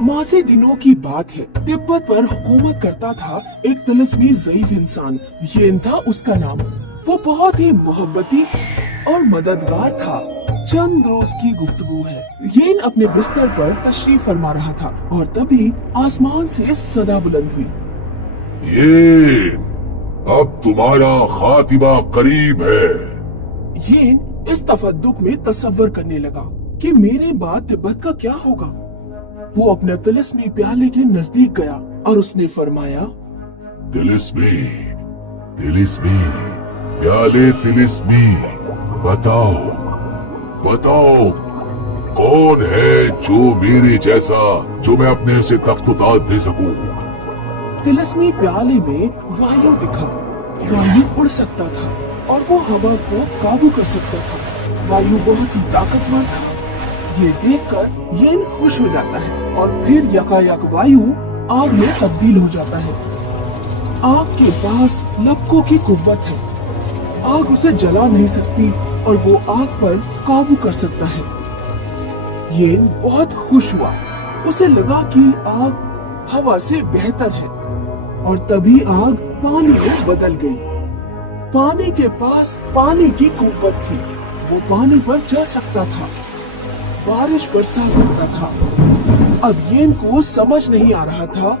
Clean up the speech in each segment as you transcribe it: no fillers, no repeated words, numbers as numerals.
माज़ी दिनों की बात है। तिब्बत पर हुकूमत करता था एक तिलिस्मी ज़ईफ इंसान। येन था उसका नाम। वो बहुत ही मोहब्बती और मददगार था। चंद रोज की गुफ्तगू है। येन अपने बिस्तर पर तशरीफ फरमा रहा था और तभी आसमान से सदा बुलंद हुई। येन, अब तुम्हारा खातिमा करीब है। येन इस तफद्दुक में तसव्वुर करने लगा कि मेरे बाद तिब्बत का क्या होगा। वो अपने तिलिस्मी प्याले के नजदीक गया और उसने फरमाया, तिलिस्मी, तिलिस्मी, प्याले तिलिस्मी, बताओ, बताओ, कौन है जो मेरे जैसा, जो मैं अपने से तख्त ताज दे सकूं। तिलिस्मी प्याले में वायु दिखा। वायु उड़ सकता था और वो हवा को काबू कर सकता था। वायु बहुत ही ताकतवर था। ये देखकर येन खुश हो जाता है और फिर यकायक वायु आग में तब्दील हो जाता है। आग के पास लपकों की कुव्वत है। आग उसे जला नहीं सकती और वो आग पर काबू कर सकता है। येन बहुत खुश हुआ। उसे लगा कि आग हवा से बेहतर है और तभी आग पानी में बदल गई। पानी के पास पानी की कुव्वत थी। वो पानी पर चल सकता था, बारिश बरसा सकता था। अब येन को समझ नहीं आ रहा था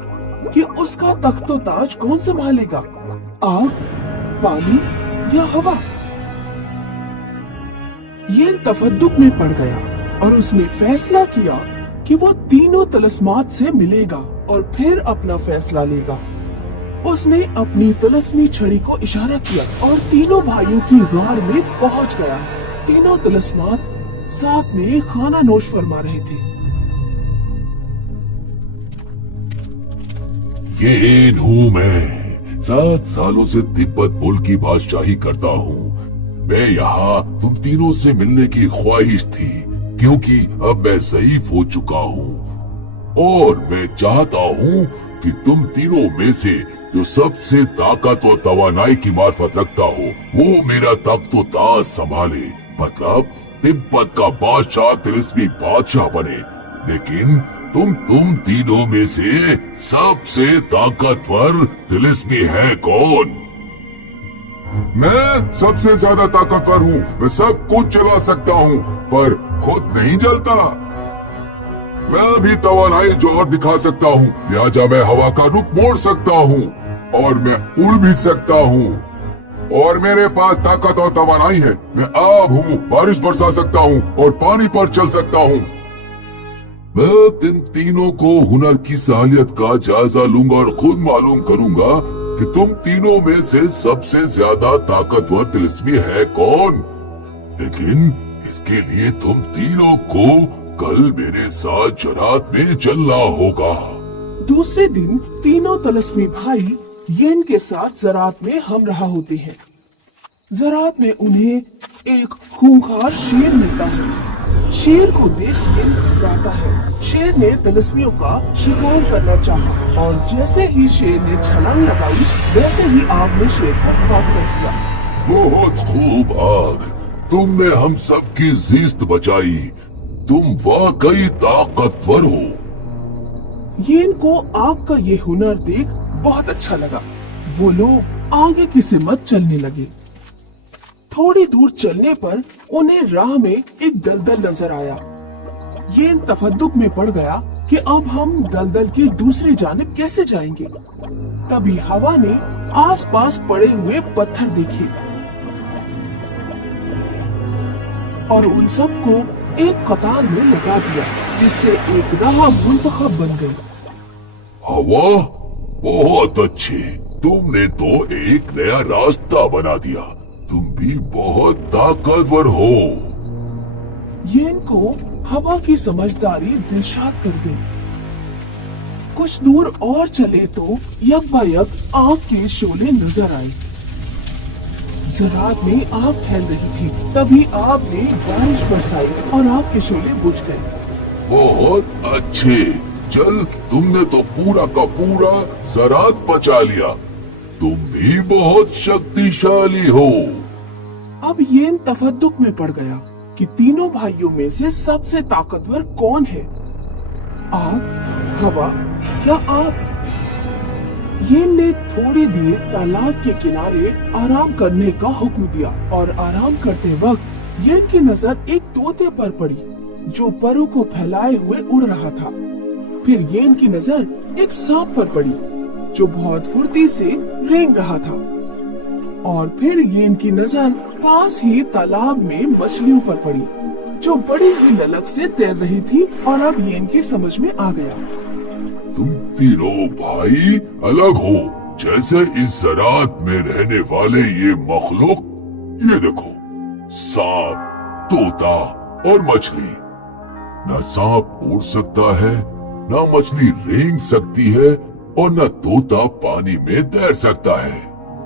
कि उसका तख्तो ताज कौन संभालेगा, आग, पानी या हवा। येन तफद्दुक में पड़ गया और उसने फैसला किया कि वो तीनों तलस्मात से मिलेगा और फिर अपना फैसला लेगा। उसने अपनी तिलिस्मी छड़ी को इशारा किया और तीनों भाइयों की गार में पहुंच गया। तीनों तिलिस्मात साथ में खाना नोश फरमा रहे थे। येन हूँ मैं, 7 सालों से तिब्बत मुल्क की बादशाही करता हूँ। मैं यहाँ तुम तीनों से मिलने की ख्वाहिश थी, क्योंकि अब मैं ज़ईफ हो चुका हूँ और मैं चाहता हूँ कि तुम तीनों में से जो सबसे ताकत और तवानाई की मार्फत रखता हो, वो मेरा तख्तो ताज संभाले। मतलब तिब्बत का बादशाह तिलिस्मी बादशाह बने। लेकिन तुम तीनों में से सबसे ताकतवर तिलिस्मी है कौन? मैं सबसे ज्यादा ताकतवर हूँ। मैं सब कुछ चला सकता हूँ, पर खुद नहीं जलता। मैं भी तवानाई जोर दिखा सकता हूँ, लिहाजा मैं हवा का रुख मोड़ सकता हूँ और मैं उड़ भी सकता हूँ और मेरे पास ताकत और तवानाई है। मैं आग हूँ, बारिश बरसा सकता हूँ और पानी पर चल सकता हूँ। मैं तुम तीनों को हुनर की सालियत का जायजा लूंगा और खुद मालूम करूंगा कि तुम तीनों में से सबसे ज्यादा ताकतवर तिलिस्मी है कौन। लेकिन इसके लिए तुम तीनों को कल मेरे साथ जरात में चलना होगा। दूसरे दिन तीनों तिलिस्मी भाई येन के साथ ज़रात में हमराह होते हैं। ज़रात में उन्हें एक खूंखार शेर मिलता है। शेर को देख येन घबराता है। शेर ने तिलिस्मियों का शिकार करना चाहा और जैसे ही शेर ने छलांग लगाई, वैसे ही आग ने शेर को खाक कर दिया। बहुत खूब आग, तुमने हम सब की जिस्त बचाई। तुम वाकई ताकतवर हो। येन को आग का ये हुनर देख बहुत अच्छा लगा। वो लोग आगे की सिमत चलने लगे। थोड़ी दूर चलने पर उन्हें राह में एक दलदल नजर आया। येन तफद्दुक में पड़ गया कि अब हम दलदल की दूसरी जानिब कैसे जाएंगे। तभी हवा ने आसपास पड़े हुए पत्थर देखे और उन सबको एक कतार में लगा दिया, जिससे एक राह मुंतखब बन गई। हवा, बहुत अच्छे, तुमने तो एक नया रास्ता बना दिया। तुम भी बहुत ताकतवर हो। येन को हवा की समझदारी दिलशाद कर गई। कुछ दूर और चले तो यकबायक आग के शोले नजर आए। ज़रात में आग फैल रही थी। तभी आग ने बारिश बरसाई और आग के शोले बुझ गए। बहुत अच्छे, चल तुमने तो पूरा का पूरा ज़रात बचा लिया। तुम भी बहुत शक्तिशाली हो। अब येन तफद्दुक में पड़ गया कि तीनों भाइयों में से सबसे ताकतवर कौन है। आग, हवा या आग? येन ने थोड़ी देर तालाब के किनारे आराम करने का हुक्म दिया और आराम करते वक्त येन की नजर एक तोते पर पड़ी जो परों को फैलाए हुए उड़ रहा था। फिर येन की नजर एक सांप पर पड़ी जो बहुत फुर्ती से रेंग रहा था और फिर येन की नजर पास ही तालाब में मछलियों पर पड़ी जो बड़ी ही ललक से तैर रही थी। और अब येन की समझ में आ गया, तुम तीनों भाई अलग हो, जैसे इस ज़रात में रहने वाले ये मखलूक। ये देखो, सांप, तोता और मछली। न सांप उड़ सकता है, न मछली रेंग सकती है और न तोता पानी में तैर सकता है।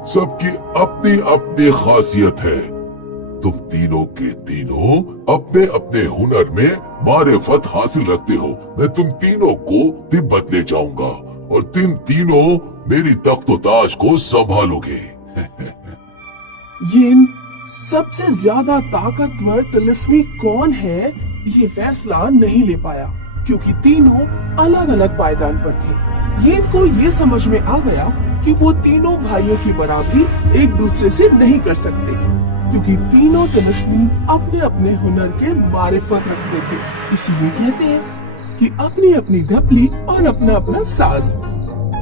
सबकी अपनी अपनी खासियत है। तुम तीनों के तीनों अपने अपने हुनर में मारिफत हासिल रखते हो। मैं तुम तीनों को तिब्बत ले जाऊंगा और तुम तीनों मेरी तख्त-ओ-ताज को संभालोगे। येन सबसे ज्यादा ताकतवर तिलिस्मी कौन है ये फैसला नहीं ले पाया क्योंकि तीनों अलग अलग पायदान पर थे। येन को ये समझ में आ गया कि वो तीनों भाइयों की बराबरी एक दूसरे से नहीं कर सकते क्योंकि तीनों तिलिस्मी अपने अपने हुनर के मारिफत रखते थे। इसीलिए कहते हैं कि अपनी अपनी ढपली और अपना अपना साज।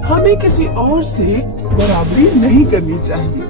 हमें किसी और से बराबरी नहीं करनी चाहिए।